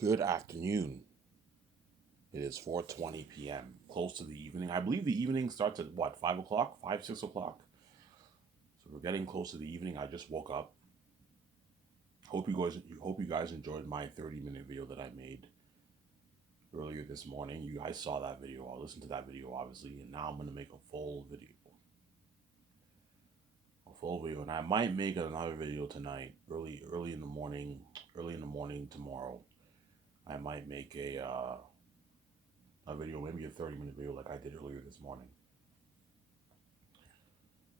Good afternoon. It is 4:20 p.m. Close to the evening. I believe the evening starts at what, 5 o'clock, 5, 6 o'clock. So we're getting close to the evening. I just woke up. Hope you guys enjoyed my 30-minute video that I made earlier this morning. You guys saw that video. I listened to that video obviously, and now I'm gonna make a full video. And I might make another video tonight, early in the morning, tomorrow. I might make a video, maybe a 30-minute video like I did earlier this morning.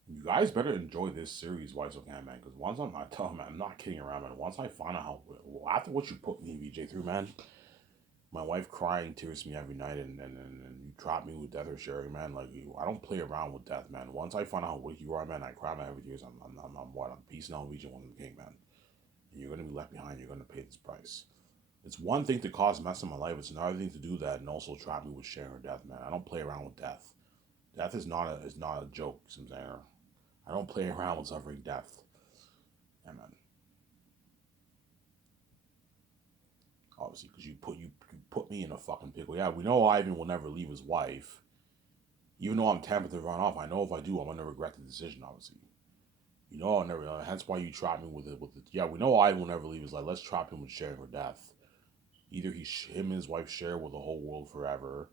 You guys better enjoy this series, Why So Can, man. Because once I'm not telling, man, I'm not kidding around, man. Once I find out how, after what you put me and VJ through, man, my wife crying tears to me every night, and you trap me with death or sharing, man. Like, I don't play around with death, man. Once I find out how weak you are, man, I cry my every tears. I'm what? I'm peace now, VJ, one of the king, man. And you're gonna be left behind. You're gonna pay this price. It's one thing to cause mess in my life. It's another thing to do that and also trap me with sharing or death, man. I don't play around with death. Death is not a joke. You know what I'm saying? I don't play around with suffering death. Yeah, man. Obviously, because you put me in a fucking pickle. Yeah, we know Ivan will never leave his wife. Even though I'm tempted to run off, I know if I do, I'm gonna regret the decision. Obviously, you know I'll never. Hence why you trap me with it. Yeah, we know Ivan will never leave his life. Let's trap him with sharing or death. Either him and his wife share with the whole world forever,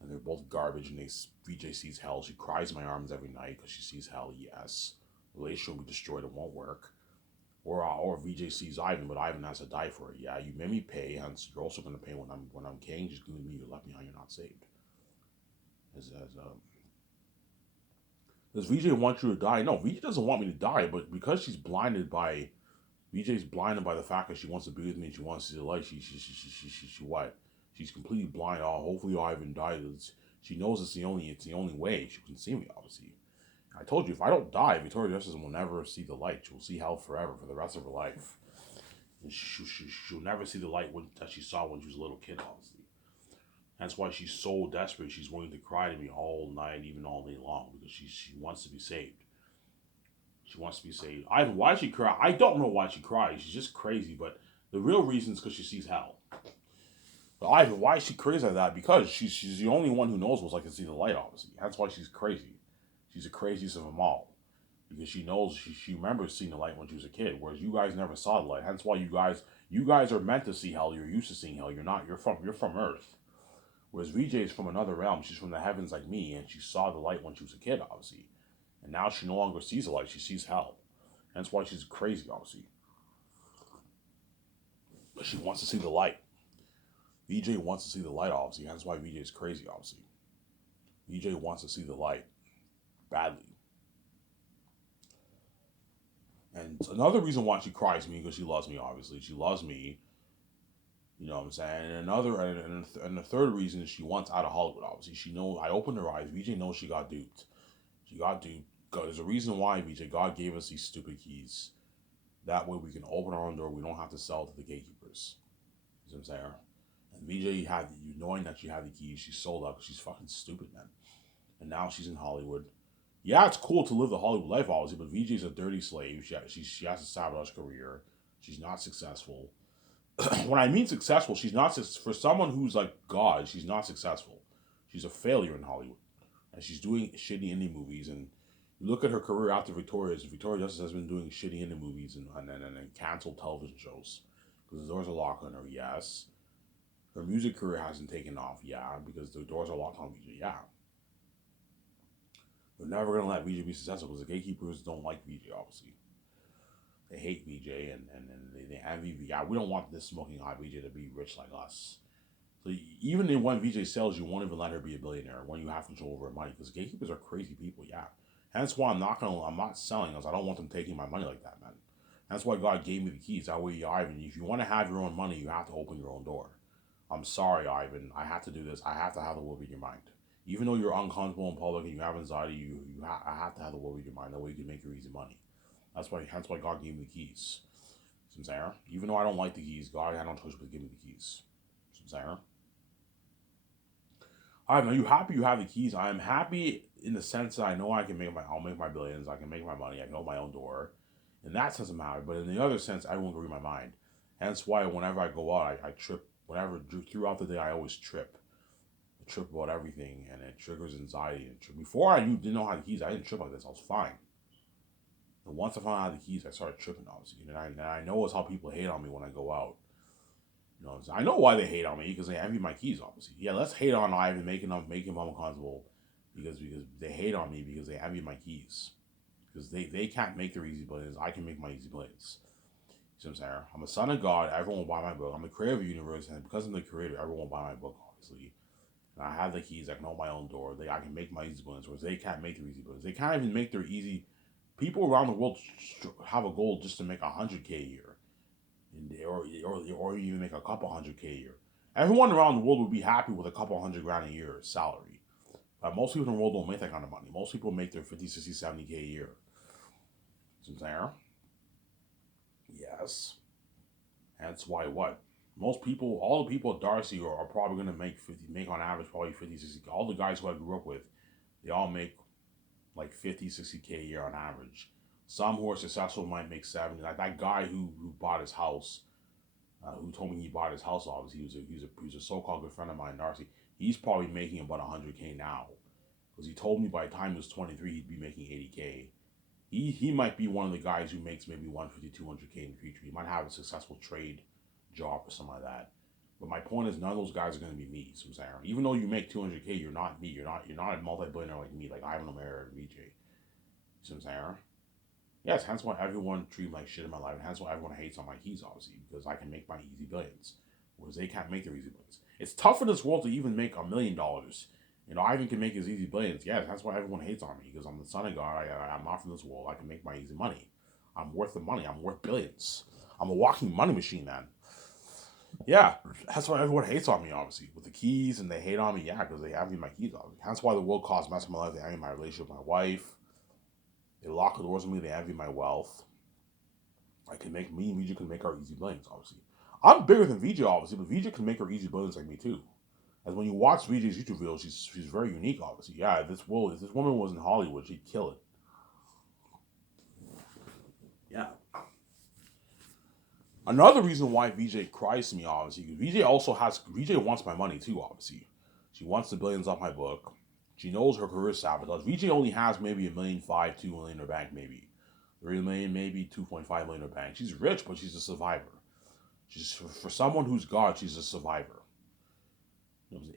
and they're both garbage. And VJ sees hell. She cries in my arms every night because she sees hell. Yes, relationship will be destroyed. It won't work. Or VJ sees Ivan, but Ivan has to die for it. Yeah, you made me pay, hence you're also gonna pay when I'm king. Just give me, you're left behind. You're not saved. As does VJ want you to die? No, VJ doesn't want me to die, but because VJ's blinded by the fact that she wants to be with me and she wants to see the light. She what? She's completely blind. Oh, hopefully Ivan dies. She knows it's the only way she can see me. Obviously, I told you if I don't die, Victoria Justice will never see the light. She will see hell forever for the rest of her life. And she'll never see the light that she saw when she was a little kid, obviously. That's why she's so desperate. She's willing to cry to me all night, even all day long, because she wants to be saved. She wants to be saved. Why she cry? I don't know why she cries. She's just crazy. But the real reason is because she sees hell. But Ivan, why is she crazy like that? Because she's the only one who knows what's like to see the light, obviously. That's why she's crazy. She's the craziest of them all. Because she knows she remembers seeing the light when she was a kid, whereas you guys never saw the light. Hence why you guys are meant to see hell. You're used to seeing hell. You're not. You're from Earth. Whereas VJ is from another realm. She's from the heavens like me, and she saw the light when she was a kid, obviously. And now she no longer sees the light. She sees hell. Hence why she's crazy, obviously. But she wants to see the light. VJ wants to see the light, obviously. Hence why VJ is crazy, obviously. VJ wants to see the light badly. And another reason why she cries me because she loves me, obviously. She loves me. You know what I'm saying? And the third reason is she wants out of Hollywood. Obviously, she knows. I opened her eyes. VJ knows she got duped. She got duped. There's a reason why VJ God gave us these stupid keys. That way we can open our own door. We don't have to sell to the gatekeepers. You know what I'm saying? And VJ had you knowing that she had the keys. She sold out because she's fucking stupid, man. And now she's in Hollywood. Yeah, it's cool to live the Hollywood life, obviously, but VJ's a dirty slave. She has a sabotage career. She's not successful. When I mean successful, she's not for someone who's like God. She's not successful. She's a failure in Hollywood, and she's doing shitty indie movies. And you look at her career after Victoria Justice has been doing shitty indie movies and canceled television shows because the doors are locked on her. Yes, her music career hasn't taken off. Yeah, because the doors are locked on VJ. Yeah, they're never gonna let VJ be successful because the gatekeepers don't like VJ. Obviously, they hate VJ and they envy VJ. Yeah, we don't want this smoking hot VJ to be rich like us. So even when VJ sells, you won't even let her be a billionaire when you have control over her money because gatekeepers are crazy people. Yeah, hence why I'm not selling because I don't want them taking my money like that, man. That's why God gave me the keys. That way, Ivan, if you want to have your own money, you have to open your own door. I'm sorry, Ivan. I have to do this. I have to have the will of your mind. Even though you're uncomfortable in public and you have anxiety, I have to have the will of your mind. That way you can make your easy money. Hence why God gave me the keys. See what I'm saying? Even though I don't like the keys, God had no choice but to give me the keys. See what I'm saying? Are you happy you have the keys? I am happy in the sense that I know I'll make my billions, I can make my money, I can open my own door. In that sense, I'm happy. But in the other sense, I won't read my mind. Hence why whenever I go out, I trip whenever throughout the day, I always trip. I trip about everything, and it triggers anxiety. Before I didn't know how to keys, I didn't trip like this. I was fine. And once I found out how to keys, I started tripping, obviously. And I know it's how people hate on me when I go out. I know why they hate on me, because they envy my keys, obviously. Yeah, let's hate on Ivan, making him uncomfortable, because they hate on me because they envy my keys. Because they can't make their easy blades. I can make my easy blades. See what I'm saying? I'm a son of God. Everyone will buy my book. I'm the creator of the universe, and because I'm the creator, everyone will buy my book, obviously. And I have the keys. I can open my own door. I can make my easy blends, whereas they can't make their easy blends. They can't even make their easy. People around the world have a goal just to make 100K a year, or even make a couple 100K a year. Everyone around the world would be happy with a couple $100,000 a year salary. But most people in the world don't make that kind of money. Most people make their 50, 60, 70K a year. See what I'm saying? Yes. That's why what? Most people, all the people at Darcy are probably going to make on average probably 50, 60. All the guys who I grew up with, they all make like 50, 60K a year on average. Some who are successful might make 70. Like that guy who bought his house, who told me he bought his house, obviously, he was a so-called good friend of mine, Darcy. He's probably making about 100K now. Because he told me by the time he was 23, he'd be making 80K. He might be one of the guys who makes maybe 150, 200K in the future. He might have a successful trade job or something like that. But my point is, none of those guys are going to be me. So I'm saying, even though you make 200K, you're not me. You're not a multi-billionaire like me, like Ivan O'Mara or VJ. So I'm saying, yes, hence why everyone treats me like shit in my life, and hence why everyone hates on my keys, obviously, because I can make my easy billions, whereas they can't make their easy billions. It's tough in this world to even make $1 million. Ivan can make his easy billions. Yeah, that's why everyone hates on me, because I'm the son of God. I'm not from this world. I can make my easy money. I'm worth the money. I'm worth billions. I'm a walking money machine, man. Yeah, that's why everyone hates on me, obviously, with the keys, and they hate on me, yeah, because they envy my keys, obviously. That's why the world calls mess of my life. They envy my relationship with my wife. They lock the doors on me. They envy my wealth. Me and VJ can make our easy billions, obviously. I'm bigger than VJ, obviously, but VJ can make her easy billions like me, too. As when you watch VJ's YouTube videos, she's very unique, obviously. Yeah, if this woman was in Hollywood, she'd kill it. Yeah. Another reason why VJ cries to me, obviously, because VJ wants my money too, obviously. She wants the billions off my book. She knows her career is sabotage. VJ only has maybe $1.5 million, $2 million in her bank, maybe. $3 million, maybe $2.5 million in her bank. She's rich, but she's a survivor. For someone who's God, she's a survivor.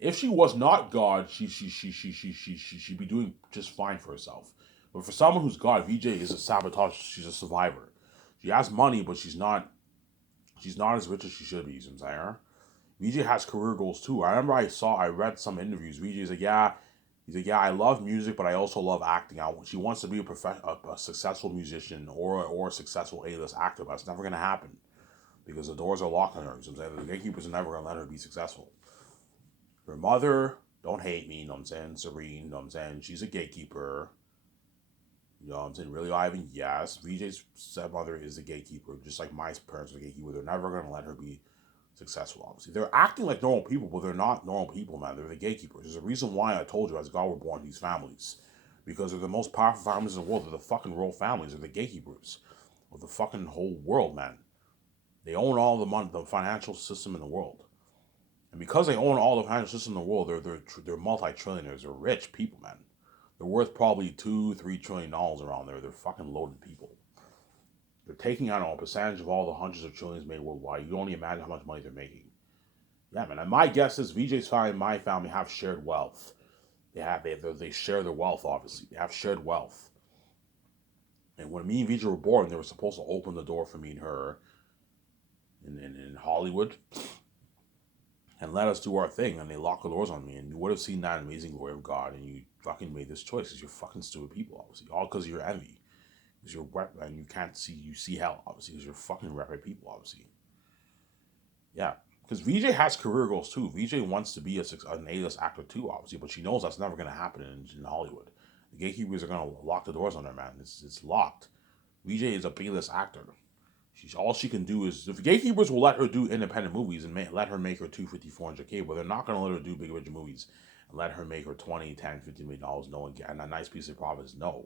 If she was not God, she'd be doing just fine for herself. But for someone who's God, VJ is a sabotage. She's a survivor. She has money, but she's not as rich as she should be. You know what I'm saying? VJ has career goals too. I read some interviews. VJ's like, yeah, he's like, yeah, I love music, but I also love acting. She wants to be a successful musician or a successful A-list actor, but it's never gonna happen because the doors are locked on her. You know what I'm saying? The gatekeepers are never gonna let her be successful. Her mother, don't hate me, you know what I'm saying? Serene, you know what I'm saying? She's a gatekeeper. You know what I'm saying? Really, Ivan, yes. VJ's stepmother is a gatekeeper, just like my parents are a gatekeeper. They're never gonna let her be successful, obviously. They're acting like normal people, but they're not normal people, man. They're the gatekeepers. There's a reason why I told you as God were born these families. Because they're the most powerful families in the world. They're the fucking royal families. They're the gatekeepers of the fucking whole world, man. They own all the money, the financial system in the world. And because they own all the financial system in the world, they're multi-trillionaires. They're rich people, man. They're worth probably $2-3 trillion around there. They're fucking loaded people. They're taking out a percentage of all the hundreds of trillions made worldwide. You can only imagine how much money they're making. Yeah, man. And my guess is VJ's family and my family have shared wealth. They share their wealth, obviously. They have shared wealth. And when me and VJ were born, they were supposed to open the door for me and her in Hollywood and let us do our thing. And they locked the doors on me. And you would have seen that amazing glory of God. And you fucking made this choice because you're fucking stupid people, obviously. All because of your envy. Because you're wet and you see hell, obviously. Because you're fucking wretched people, obviously. Yeah. Because VJ has career goals too. VJ wants to be an A-list actor too, obviously, but she knows that's never going to happen in Hollywood. The gatekeepers are going to lock the doors on her, man. It's locked. VJ is a B-list actor. All she can do is, if the gatekeepers will let her do independent movies and let her make her 250, 400K, but they're not going to let her do big budget movies and let her make her 20, 10, $50 million, no, and a nice piece of profits. No,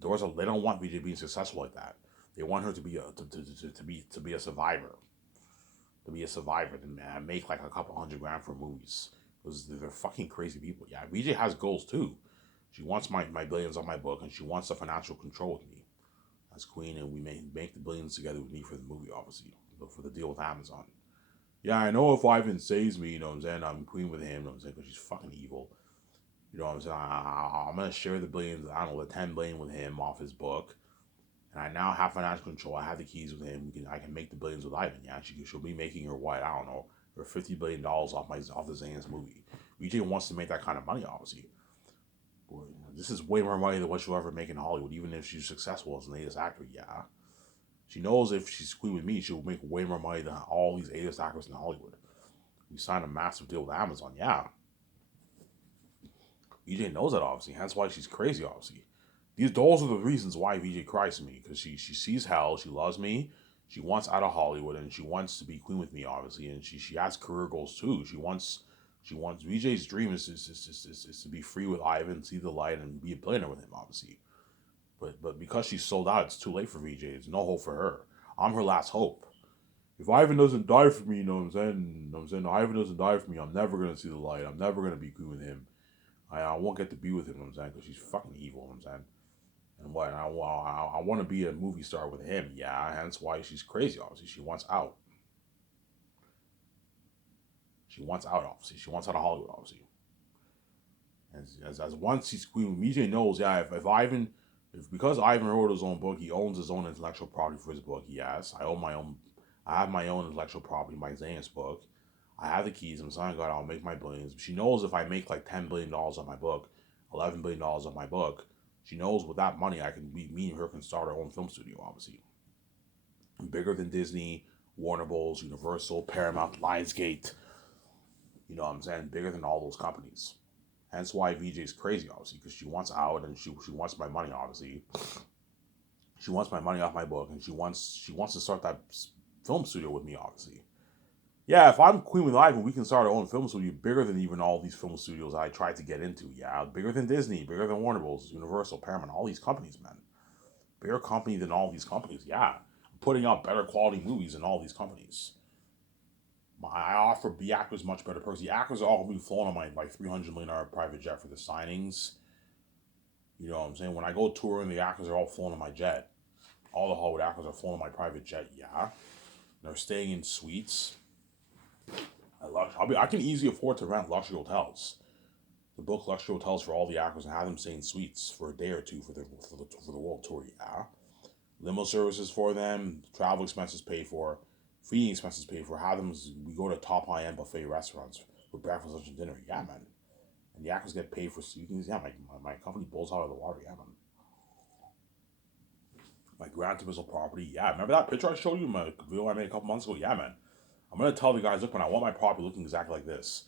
they don't want VJ being successful like that. They want her to be a survivor. to be a survivor and make like a couple $100,000 for movies. Because they're fucking crazy people. Yeah, VJ has goals too. She wants my billions on my book, and she wants the financial control with me as queen, and we may make the billions together with me for the movie, obviously, for the deal with Amazon. Yeah, I know if Ivan saves me, you know what I'm saying, I'm queen with him, you know what I'm saying, because she's fucking evil. You know what I'm saying? I'm going to share the billions, I don't know, the 10 billion with him off his book. And I now have financial control. I have the keys with him. I can make the billions with Ivan. Yeah, she'll be making her what? I don't know, her $50 billion off the Zane's movie. VJ wants to make that kind of money, obviously. But, this is way more money than what she'll ever make in Hollywood, even if she's successful as an A-list actor. Yeah, she knows if she's queen with me, she'll make way more money than all these A-list actors in Hollywood. We signed a massive deal with Amazon. Yeah, VJ knows that, obviously. Hence why she's crazy, obviously. Those are the reasons why VJ cries to me, because she sees hell, she loves me, she wants out of Hollywood, and she wants to be queen with me, obviously, and she has career goals too. She wants VJ's dream is to be free with Ivan, see the light, and be a billionaire with him, obviously. But because she's sold out, it's too late for VJ. There's no hope for her. I'm her last hope. If Ivan doesn't die for me, you know what I'm saying? You know what I'm saying? Ivan doesn't die for me, I'm never gonna see the light. I'm never gonna be queen with him. I won't get to be with him, you know what I'm saying? Because she's fucking evil, you know what I'm saying? And what? I want to be a movie star with him. Yeah, hence why she's crazy, obviously. She wants out. She wants out, obviously. She wants out of Hollywood, obviously. As once she's queen, VJ knows, yeah, if Ivan, if because Ivan wrote his own book, he owns his own intellectual property for his book. Yes, I own my own, I have my own intellectual property, my Zane's book. I have the keys. I'm signing God, I'll make my billions. She knows if I make like $10 billion on my book, $11 billion on my book, she knows with that money, me and her can start our own film studio, obviously. Bigger than Disney, Warner Bros., Universal, Paramount, Lionsgate. You know what I'm saying? Bigger than all those companies. Hence why VJ's crazy, obviously, because she wants out and she wants my money, obviously. She wants my money off my book, and she wants to start that film studio with me, obviously. Yeah, if I'm Queen with Ivan, we can start our own film studio bigger than even all these film studios I tried to get into. Yeah, bigger than Disney, bigger than Warner Bros., Universal, Paramount, all these companies, man. Bigger company than all these companies. Yeah, putting out better quality movies than all these companies. I offer the actors much better perks. The actors are all going to be flown on my $300 million private jet for the signings. You know what I'm saying? When I go touring, the actors are all flown on my jet. All the Hollywood actors are flown on my private jet. Yeah, they're staying in suites. I can easily afford to rent luxury hotels. To book luxury hotels for all the actors and have them stay in suites for a day or two for the world tour. Yeah, limo services for them, travel expenses paid for, feeding expenses paid for. Have them we go to top high end buffet restaurants for breakfast, lunch, and dinner. Yeah, man. And the actors get paid for speaking. Yeah, my company blows out of the water. Yeah, man. My Grand Turismo property. Yeah, remember that picture I showed you? My video I made a couple months ago. Yeah, man. I'm gonna tell the guys, look, man, I want my property looking exactly like this.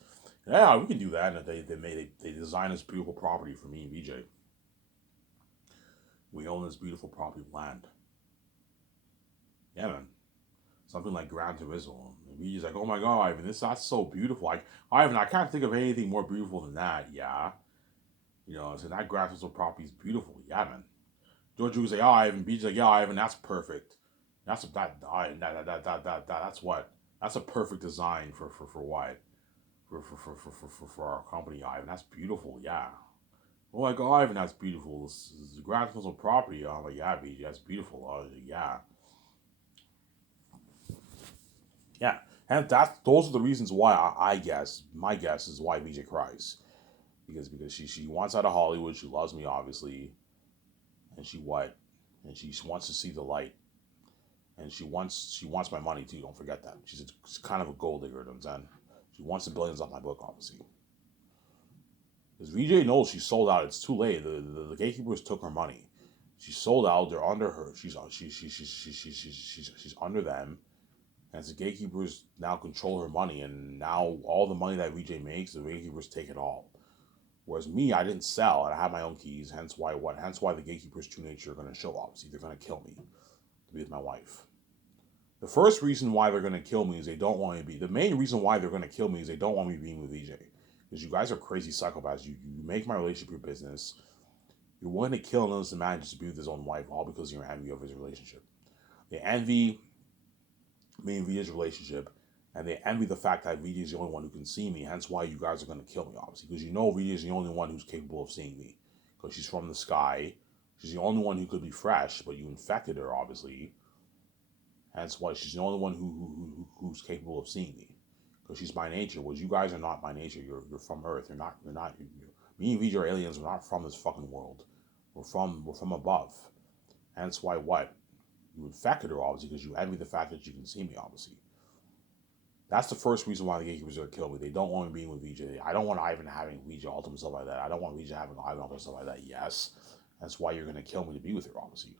Yeah, we can do that. And they designed this beautiful property for me and VJ. We own this beautiful property of land. Yeah, man. Something like Gran Turismo. And VJ's like, oh my god, Ivan, that's so beautiful. Like, Ivan, I can't think of anything more beautiful than that. Yeah. You know, so that Gran Turismo property is beautiful. Yeah, man. George would say, oh, Ivan. VJ's like, yeah, Ivan, that's perfect. That's what? That's a perfect design for what? For our company, Ivan. That's beautiful, yeah. Oh my god, Ivan, that's beautiful. This is a Grand Turismo property. I'm like, yeah, VJ, that's beautiful. Yeah. Yeah, and those are the reasons why I guess my guess is why VJ cries, because she wants out of Hollywood. She loves me, obviously, and she wants to see the light, and she wants my money too. Don't forget that she's kind of a gold digger. You know what I'm saying? She wants the billions off my book, obviously. Because VJ knows she's sold out. It's too late. The gatekeepers took her money. She's sold out. They're under her. She's under them. As the gatekeepers now control her money, and now all the money that VJ makes, the gatekeepers take it all. Whereas me, I didn't sell, and I have my own keys. Hence why what? Hence why the gatekeepers' true nature are going to show. Obviously, they're going to kill me to be with my wife. The first reason why they're going to kill me is they don't want me to be. The main reason why they're going to kill me is they don't want me being with VJ. Because you guys are crazy psychopaths. You make my relationship your business. You're willing to kill an innocent man just to be with his own wife, all because you're envy of his relationship. They envy me and VJ's relationship, And they envy the fact that VJ is the only one who can see me, hence why you guys are going to kill me, obviously. Because you know VJ is the only one who's capable of seeing me. Because she's from the sky. She's the only one who could be fresh, but you infected her, obviously. Hence why she's the only one who's capable of seeing me. Because she's by nature, whereas you guys are not by nature. You're from Earth. Me and VJ are aliens. We're not from this fucking world. We're from above. Hence why what? You infected her, obviously, because you envy the fact that you can see me, obviously. That's the first reason why the gatekeepers are going to kill me. They don't want me being with VJ. I don't want Ivan having VJ ultimate stuff like that. I don't want VJ having Ivan ultimate stuff like that. Yes. That's why you're going to kill me to be with her, obviously.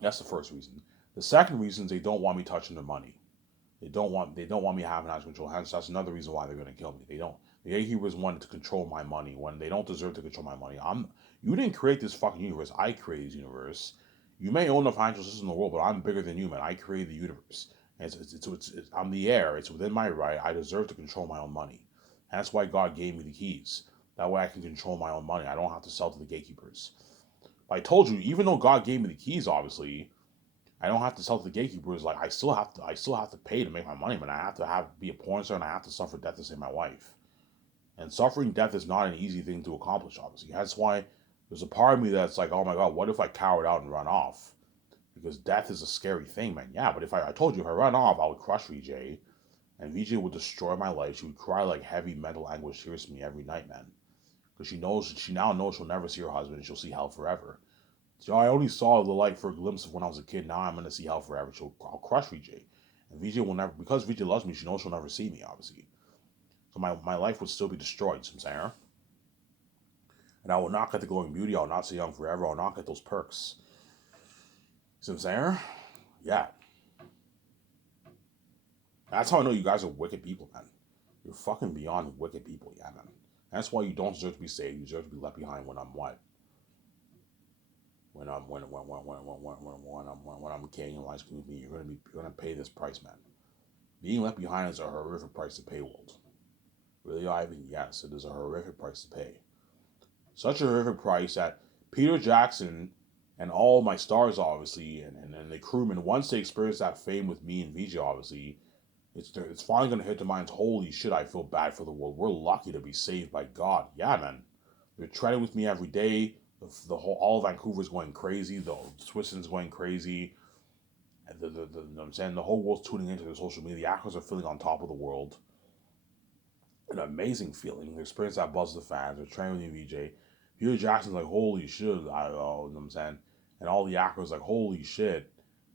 That's the first reason. The second reason is they don't want me touching their money. They don't want me having that control. Hence, that's another reason why they're going to kill me. They don't. The gatekeepers wanted to control my money when they don't deserve to control my money. You didn't create this fucking universe. I created this universe. You may own the financial system in the world, but I'm bigger than you, man. I created the universe. I'm the heir. It's within my right. I deserve to control my own money. And that's why God gave me the keys. That way I can control my own money. I don't have to sell to the gatekeepers. But I told you, even though God gave me the keys, obviously, I don't have to sell to the gatekeepers. Like I still have to pay to make my money, man. I have to be a porn star and I have to suffer death to save my wife. And suffering death is not an easy thing to accomplish, obviously. That's why there's a part of me that's like, oh my God, what if I cowered out and run off? Because death is a scary thing, man. Yeah, but I told you, if I run off, I would crush VJ, and VJ would destroy my life. She would cry like heavy mental anguish tears to me every night, man. Because she now knows she'll never see her husband, and she'll see hell forever. So I only saw the light for a glimpse of when I was a kid. Now I'm gonna see hell forever. I'll crush VJ, and VJ will never, because VJ loves me. She knows she'll never see me, obviously. So my life would still be destroyed. You know what I'm saying? And I will not get the glowing beauty. I'll not stay young forever. I'll not get those perks. See what I'm saying? Yeah. That's how I know you guys are wicked people, man. You're fucking beyond wicked people, yeah, man. That's why you don't deserve to be saved. You deserve to be left behind when I'm what? When I'm king and life's with me, you're gonna pay this price, man. Being left behind is a horrific price to pay, world. Really, Ivan? Yes, it is a horrific price to pay. Such a horrific price that Peter Jackson and all my stars, obviously, and the crewmen, once they experience that fame with me and VJ, obviously, it's finally going to hit their minds, holy shit, I feel bad for the world. We're lucky to be saved by God. Yeah, man. They're treading with me every day. All of Vancouver's going crazy. The Switzerland's going crazy. You know what I'm saying? The whole world's tuning into their social media. The actors are feeling on top of the world. An amazing feeling. They experience that buzz of the fans. They're training with VJ. Peter Jackson's like, holy shit. You know what I'm saying? And all the actors like, holy shit.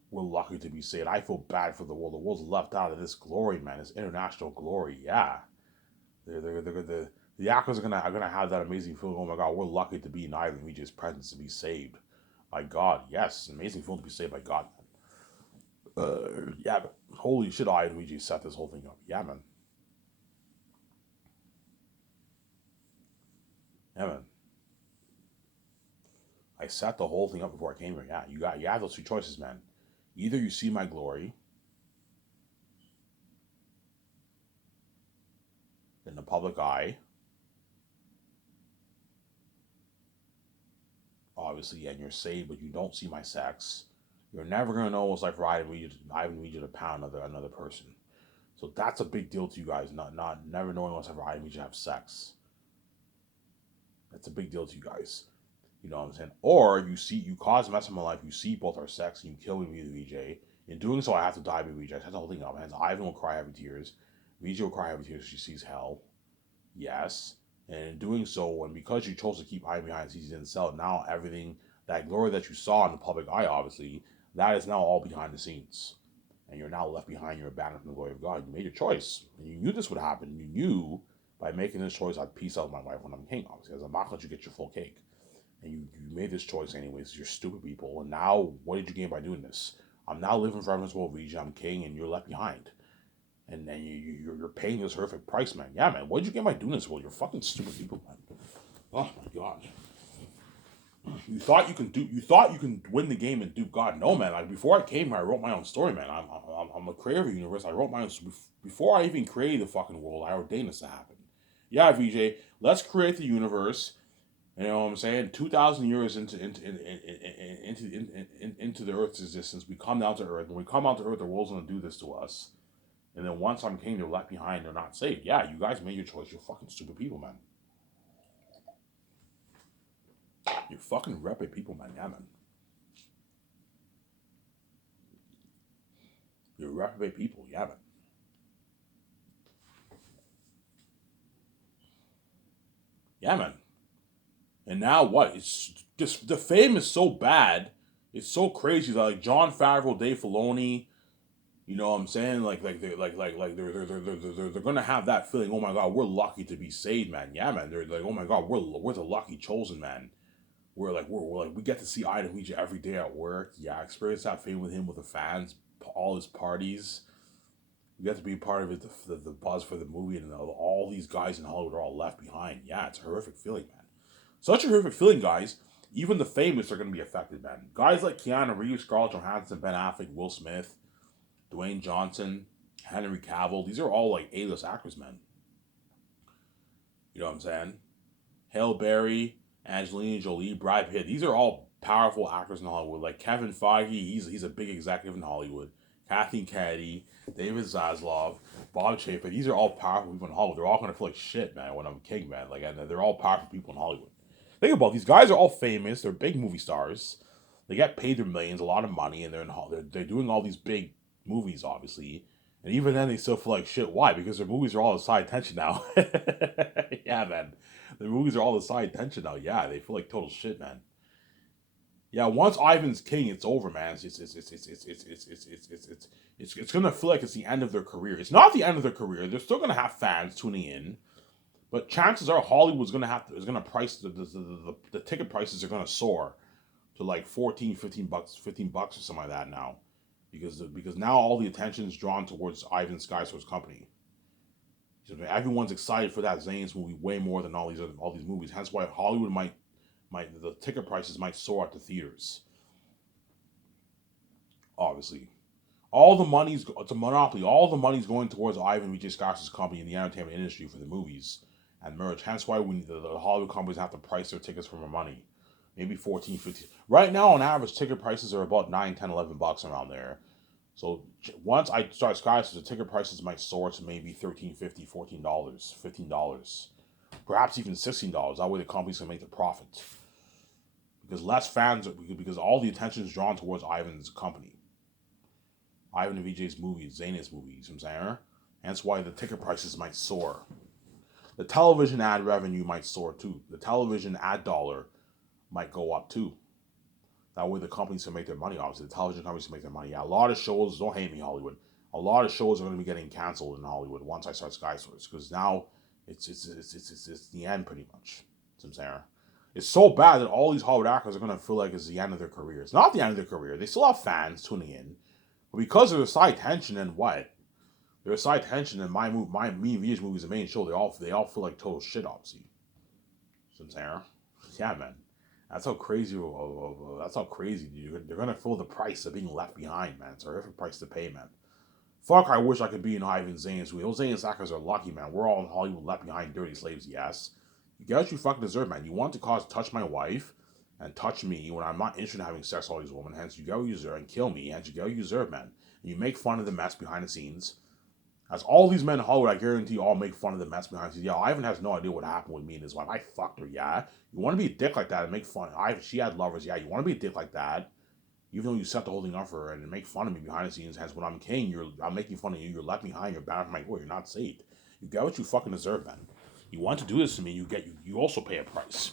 We're lucky to be saved. I feel bad for the world. The world's left out of this glory, man. This international glory. Yeah. The actors are gonna have that amazing feeling. Oh my God, we're lucky to be in Ivan VJ's presence, to be saved by God. Yes, amazing feeling to be saved by God. Yeah, but holy shit, Ivan VJ set this whole thing up. Yeah, man. Yeah, man. I set the whole thing up before I came here. Yeah, you have those two choices, man. Either you see my glory in the public eye, obviously, and you're saved, but you don't see my sex. You're never gonna know what it's like for Ivan Regent to pound another person. So that's a big deal to you guys. Not never knowing what's like for Ivan Regent to have sex. That's a big deal to you guys. You know what I'm saying? Or you cause mess in my life. You see both our sex, and you kill me with VJ. In doing so, I have to die with VJ. I have the whole thing up. Hence, Ivan will cry heavy tears. VJ will cry heavy tears. She sees hell. Yes. And in doing so, and because you chose to keep Ivan behind the scenes, you didn't sell it, now everything, that glory that you saw in the public eye, obviously, that is now all behind the scenes. And you're now left behind, you're abandoned from the glory of God. You made your choice. And you knew this would happen. You knew by making this choice I'd peace out with my wife when I'm king, obviously. Because I'm not going to let you get your full cake. And you made this choice anyways. You're stupid people. And now, what did you gain by doing this? I'm now living forever in this world, VJ. I'm king, and you're left behind. And then you're paying this horrific price, man. Yeah, man. What did you get by doing this? Well, you're fucking stupid people, man. Oh my God. You thought you can win the game and do God. No, man. Like before I came here, I wrote my own story, man. I'm a creator of the universe. I wrote my own. Before I even created the fucking world, I ordained this to happen. Yeah, VJ. Let's create the universe. You know what I'm saying? 2,000 years into the Earth's existence, we come down to Earth. When we come down to Earth, the world's gonna do this to us. And then once I'm king, they're left behind. They're not saved. Yeah, you guys made your choice. You're fucking stupid people, man. You're fucking reprobate people, man. Yeah, man. You're reprobate people. Yeah, man. Yeah, man. And now what? It's just the fame is so bad. It's so crazy that like Jon Favreau, Dave Filoni, you know what I'm saying? They're gonna have that feeling. Oh my God, we're lucky to be saved, man. Yeah, man. They're like, oh my God, we're the lucky chosen, man. We're like we get to see Ida Ouija every day at work. Yeah, experience that fame with him with the fans, all his parties. We get to be part of it, the buzz for the movie, and all these guys in Hollywood are all left behind. Yeah, it's a horrific feeling, man. Such a horrific feeling, guys. Even the famous are going to be affected, man. Guys like Keanu Reeves, Scarlett Johansson, Ben Affleck, Will Smith, Dwayne Johnson, Henry Cavill. These are all like A-list actors, man. You know what I'm saying? Halle Berry, Angelina Jolie, Brad Pitt. These are all powerful actors in Hollywood. Like Kevin Feige, he's a big executive in Hollywood. Kathleen Kennedy, David Zaslav, Bob Chapek. These are all powerful people in Hollywood. They're all gonna feel like shit, man, when I'm king, man. Like, and they're all powerful people in Hollywood. Think about it, these guys are all famous. They're big movie stars. They get paid their millions, a lot of money, and they're doing all these big movies, obviously. And even then, they still feel like shit. Why? Because their movies are all the side attention now. Yeah, man. Their movies are all the side attention now. Yeah, they feel like total shit, man. Yeah, once Ivan's king, it's over, man. It's gonna feel like it's the end of their career. It's not the end of their career. They're still gonna have fans tuning in, but chances are Hollywood's gonna is gonna price the ticket prices are gonna soar to like 14, 15 bucks, 15 bucks or something like that now, because now all the attention is drawn towards Ivan Skysour's company. So everyone's excited for that Zane's movie way more than all these movies. Hence why Hollywood might the ticket prices might soar at the theaters. Obviously, all the money's it's a monopoly. All the money's going towards Ivan Vijay Scott's company in the entertainment industry for the movies and merch. Hence why the Hollywood companies have to price their tickets for more money. Maybe 14, 15. Right now, on average, ticket prices are about 9, 10, 11 bucks around there. So once I start Sky's, the ticket prices might soar to maybe $13.50, $14, $15, perhaps even $16. That way the companies can make their profits. Because less fans, because all the attention is drawn towards Ivan's company. Ivan and Vijay's movies, Zayn's movies, you know what I'm saying? Hence why the ticket prices might soar. The television ad revenue might soar too. The television ad dollar might go up too. That way the companies can make their money, obviously. The television companies can make their money. Yeah, a lot of shows, don't hate me, Hollywood. A lot of shows are going to be getting canceled in Hollywood once I start Sky Source. Because now it's the end pretty much. You know what I'm saying? It's so bad that all these Hollywood actors are going to feel like it's the end of their career. It's not the end of their career. They still have fans tuning in. But because of the side tension and what? There's side tension and me and Via's movie is the main show. They all feel like total shit, obviously. You know what I'm saying? Yeah, man. That's how crazy. That's how crazy they're gonna feel the price of being left behind, man. It's a horrific price to pay, man. Fuck, I wish I could be in Ivan Zane's movie. Those Zane's actors are lucky, man. We're all in Hollywood left behind, dirty slaves. Yes, you get what you fucking deserve, man. You want to touch my wife and touch me when I'm not interested in having sex with all these women. Hence, you get what you deserve and kill me. Hence, you get what you deserve, man. And you make fun of the mess behind the scenes. As all these men in Hollywood, I guarantee you all make fun of the mess behind the scenes. Yeah, Ivan has no idea what happened with me and his wife. I fucked her, yeah. You want to be a dick like that and make fun. She had lovers, yeah. You want to be a dick like that, even though you set the whole thing up for her and make fun of me behind the scenes. Hence, when I'm king, I'm making fun of you. You're left behind. You're bound for my door. You're not saved. You get what you fucking deserve, man. You want to do this to me, you also pay a price.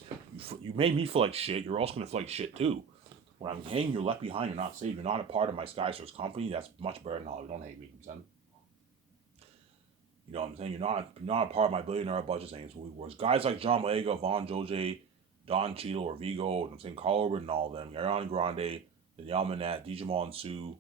You made me feel like shit. You're also gonna feel like shit too. When I'm king, you're left behind. You're not saved. You're not a part of my Sky Source company. That's much better than Hollywood. Don't hate me, son. You know what I'm saying? You're not a part of my billionaire budget things. Whereas guys like John Boyega, Von Joje, Don Cheadle, or Vigo, I'm saying Carl Urban and all of them, Ariana Grande, Danielle Minette, DJ Monsu,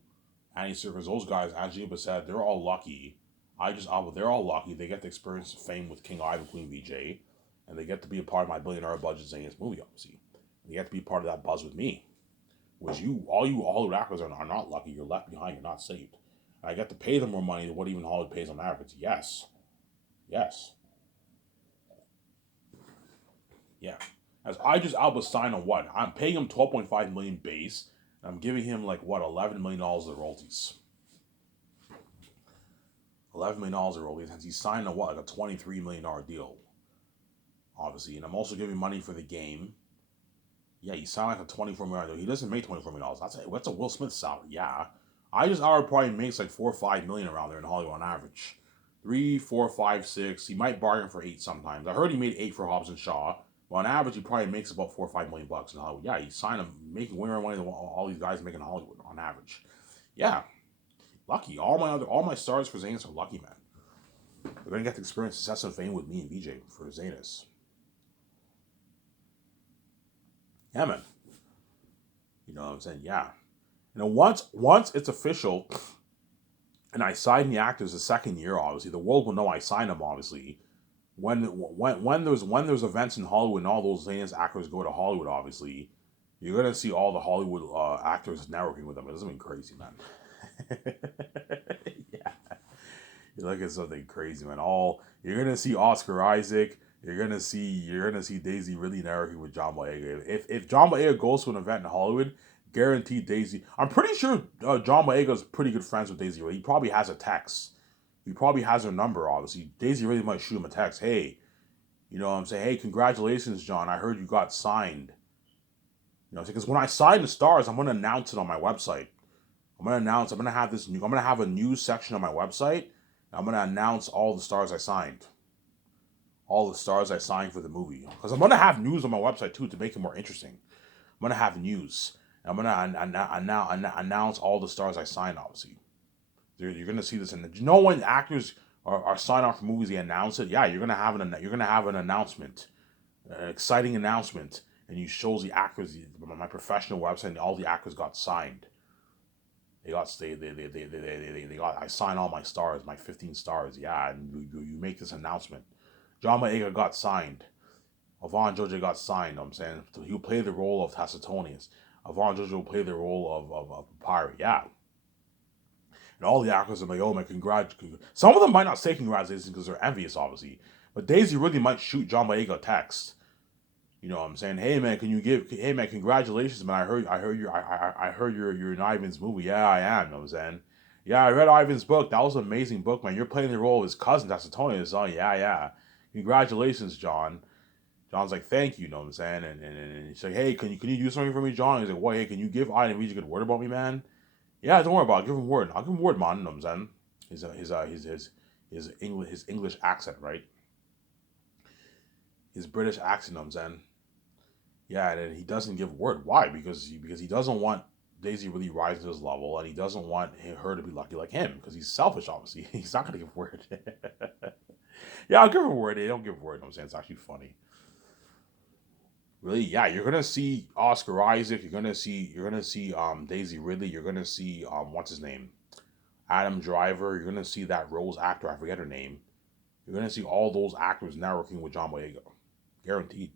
Annie Serkis, those guys, Angelina Bassett, they're all lucky. They're all lucky. They get to experience fame with King Ivan, Queen VJ, and they get to be a part of my billionaire budget Zane's movie, obviously. And they get to be part of that buzz with me. Whereas all you Hollywood actors are not lucky. You're left behind. You're not saved. I get to pay them more money than what even Hollywood pays on average. Yes. Yes. Yeah. As Idris Elba signed on what? I'm paying him $12.5 million base, and I'm giving him like what, $11 million of royalties. $11 million a role. He's signed like a $23 million deal, obviously. And I'm also giving money for the game. Yeah, he signed like a $24 million. He doesn't make $24 million. That's a Will Smith salary. Yeah, I would probably makes like 4 or 5 million around there in Hollywood on average. 3, 4, 5, 6. He might bargain for 8 sometimes. I heard he made 8 for Hobbs and Shaw. But on average, he probably makes about 4 or 5 million bucks in Hollywood. Yeah, he signed him, making winner money than all these guys make in Hollywood on average. Yeah, lucky. All my stars for Zanus are lucky, man. They're gonna get to experience success and fame with me and VJ for Zanus. Yeah, man. You know what I'm saying? Yeah. Once it's official, and I sign the actors the second year, obviously the world will know I signed them. Obviously, when there's events in Hollywood and all those famous actors go to Hollywood, obviously, you're gonna see all the Hollywood actors networking with them. It's something crazy, man. Yeah, you're looking at something crazy, man. You're gonna see Oscar Isaac. You're gonna see Daisy really networking with John Boyega. If John Boyega goes to an event in Hollywood, guaranteed Daisy. I'm pretty sure John Boyega's pretty good friends with Daisy. He probably has a text. He probably has her number, obviously. Daisy really might shoot him a text. Hey, you know what I'm saying? Hey, congratulations, John. I heard you got signed. You know, because when I sign the stars, I'm going to announce it on my website. I'm going to have a news section on my website. I'm going to announce all the stars I signed. All the stars I signed for the movie. Because I'm going to have news on my website, too, to make it more interesting. I'm going to have news. I'm going to announce all the stars I signed, obviously. You're gonna see this, and you know when actors are signed off for movies, they announce it. Yeah, you're gonna have an announcement, an exciting announcement, and you shows the actors. My professional website, and all the actors got signed. They got I signed all my stars, my 15 stars. Yeah, and you make this announcement. John Boyega got signed. Yvonne Georgia got signed. You know what I'm saying he'll play the role of Tacitonius. Yvonne Georgia will play the role of Papyri. Yeah. And all the actors are like, oh my, some of them might not say congratulations because they're envious, obviously. But Daisy really might shoot John Boyega a text. You know what I'm saying? Hey man, congratulations, man. I heard you're in Ivan's movie. Yeah, I am, you know what I'm saying? Yeah, I read Ivan's book. That was an amazing book, man. You're playing the role of his cousin, that's Tacitonius. Oh yeah. Congratulations, John. John's like, thank you, know what I'm saying? And he's like, hey, can you do something for me, John? He's like, what, hey, can you give Ivan a good word about me, man? Yeah, don't worry about it. I'll give him word. I'll give him word, man. You know what I'm saying? His English accent, right? His British accent, you know what I'm saying? Yeah, and he doesn't give word. Why? Because he doesn't want Daisy really rising to his level, and he doesn't want her to be lucky like him, because he's selfish, obviously. He's not gonna give word. Yeah, I'll give him word. They don't give word, you know what I'm saying? It's actually funny. Really, yeah, you're gonna see Oscar Isaac. You're gonna see Daisy Ridley. You're gonna see what's his name, Adam Driver. You're gonna see that Rose actor. I forget her name. You're gonna see all those actors now working with John Boyega, guaranteed.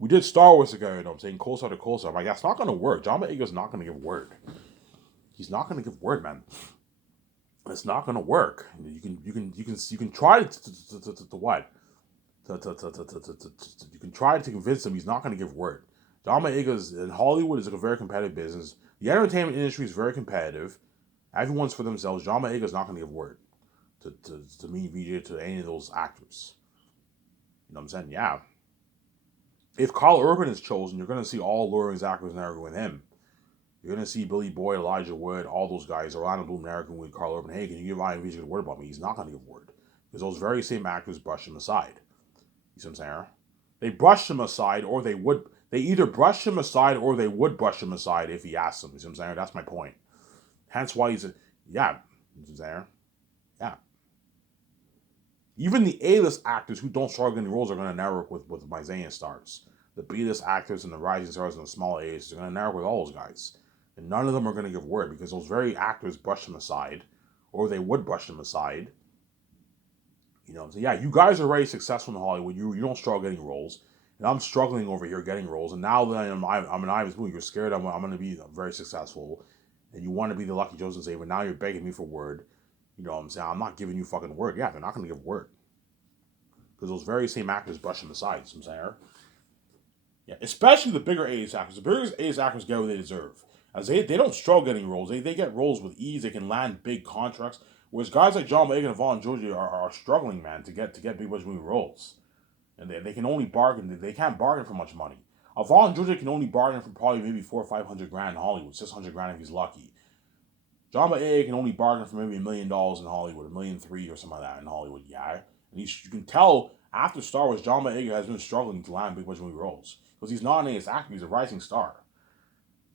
We did Star Wars together. You know what I'm saying, closer to closer. I'm like, that's not gonna work. John Boyega's not gonna give word. He's not gonna give word, man. It's not gonna work. You can try to what? You can try to convince him he's not going to give word. John Boyega's in Hollywood is like a very competitive business. The entertainment industry is very competitive. Everyone's for themselves. John Boyega is not going to give word to me, VJ, to any of those actors. You know what I'm saying? Yeah. If Carl Urban is chosen, you're going to see all Lawrence actors networking with him. You're going to see Billy Boyd, Elijah Wood, all those guys, Orlando Bloom networking with Carl Urban. Hey, can you give Ryan VJ a word about me? He's not going to give word. Because those very same actors brush him aside. You see what I'm saying? They brush him aside, or they would. They either brush him aside, or they would brush him aside if he asked them. You see what I'm saying? That's my point. Hence why he's yeah. You see what I'm saying? Yeah. Even the A-list actors who don't struggle in the roles are going to network with my Zayn stars. The B-list actors and the rising stars and the small A's are going to network with all those guys. And none of them are going to give word because those very actors brush them aside, or they would brush them aside. You know, so yeah, you guys are very successful in Hollywood. You don't struggle getting roles, and I'm struggling over here getting roles. And now that I'm in Ivan's movie, you're scared I'm going to be very successful, and you want to be the Lucky Joseph Saver. Now you're begging me for word. You know what I'm saying? I'm not giving you fucking word. Yeah, they're not going to give word because those very same actors brush them aside. You know what I'm saying? Yeah, especially the bigger A's actors. The bigger A's actors get what they deserve. As they don't struggle getting roles. They get roles with ease. They can land big contracts. Whereas guys like John Boyega and Vaughn Georgia are struggling, man, to get big budget movie roles, and they can only bargain. They can't bargain for much money. Vaughn Georgia can only bargain for probably maybe 400,000 or 500,000 in Hollywood, 600,000 if he's lucky. John Boyega can only bargain for maybe $1 million in Hollywood, $1.3 million or something like that in Hollywood. Yeah, and you can tell after Star Wars, John Boyega has been struggling to land big budget movie roles because he's not an A-list actor; he's a rising star.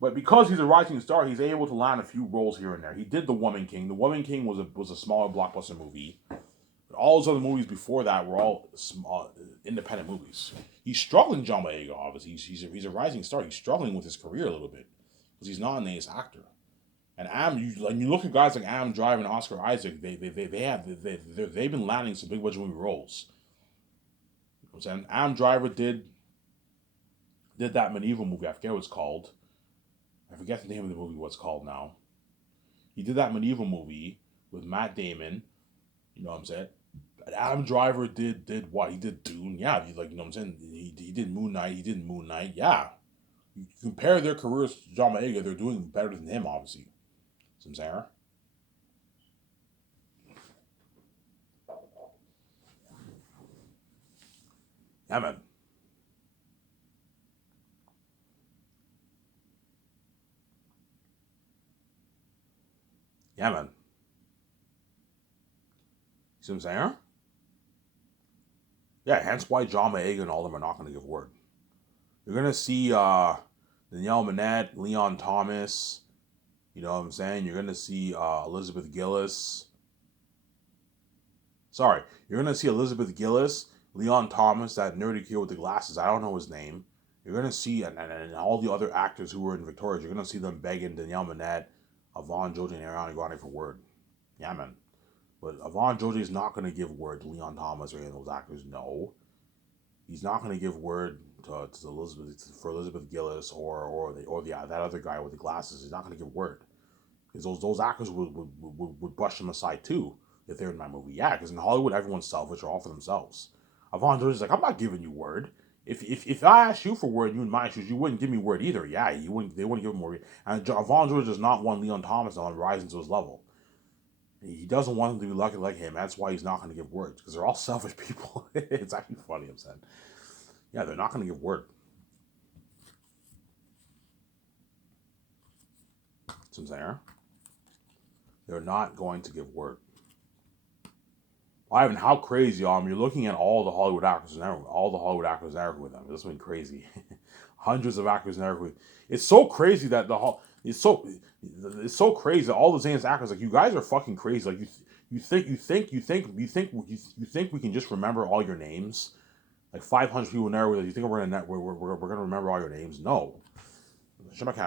But because he's a rising star, he's able to land a few roles here and there. He did The Woman King. The Woman King was a smaller blockbuster movie. But all those other movies before that were all small, independent movies. He's struggling, John Boyega, obviously. He's a rising star. He's struggling with his career a little bit because he's not an A-list actor. And you look at guys like Adam Driver and Oscar Isaac. They've been landing some big budget movie roles. You know what I'm saying? Adam Driver did that medieval movie. I forget what it's called. I forget the name of the movie. What's called now? He did that medieval movie with Matt Damon. You know what I'm saying? And Adam Driver did what? He did Dune. Yeah, you know what I'm saying? He did Moon Knight. He did Moon Knight. Yeah. You compare their careers to John Boyega, they're doing better than him, obviously. See what I'm saying? Yeah, man. Yeah, man. See what I'm saying? Yeah, hence why John Boyega and all of them are not going to give word. You're going to see Danielle Minette, Leon Thomas. You know what I'm saying? You're going to see Elizabeth Gillis. Sorry. You're going to see Elizabeth Gillis, Leon Thomas, that nerdy kid with the glasses. I don't know his name. You're going to see, and all the other actors who were in Victoria's, you're going to see them begging Danielle Minette, Vaughn Georgia, and Ariana Grande for word. Yeah, man. But Vaughn Georgia is not going to give word to Leon Thomas or any of those actors. No. He's not going to give word to Elizabeth Gillis or that other guy with the glasses. He's not going to give word because those actors would brush him aside too if they're in my movie. Yeah, because in Hollywood everyone's selfish or all for themselves. Vaughn Georgia's like, I'm not giving you word. If I asked you for word, you in my shoes, you wouldn't give me word either. Yeah, you wouldn't. They wouldn't give him word. And Vaughn Georgia does not want Leon Thomas on rising to his level. He doesn't want him to be lucky like him. That's why he's not going to give words because they're all selfish people. It's actually funny. I'm saying. Yeah, they're not going to give word. Since they're not going to give word. Ivan, how crazy, you're looking at all the Hollywood actors and everyone, all the Hollywood actors and with them. This has been crazy. Hundreds of actors and everything. It's so crazy that it's so crazy that all the Zane's actors, like, you guys are fucking crazy. Like, you think we can just remember all your names? Like 500 people in there, you think we're gonna remember all your names? No.